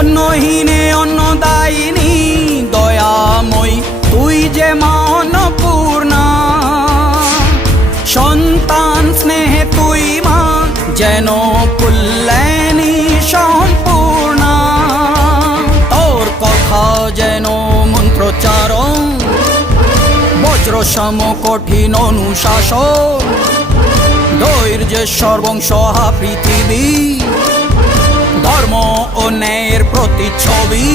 অন্নহীনে অন্নদায়িনী দয়াময়ী তুই যে মা অন্নপূর্ণা। সন্তান স্নেহে তুই মা যেন কল্যাণী সম্পূর্ণা। তোর কথা যেন মন্ত্রোচ্চারণ, বজ্র সম কঠিন অনুশাসন। ধৈর্যের সর্বংসহা পৃথিবী, ধর্ম ও ন্যায়ের প্রতিচ্ছবি।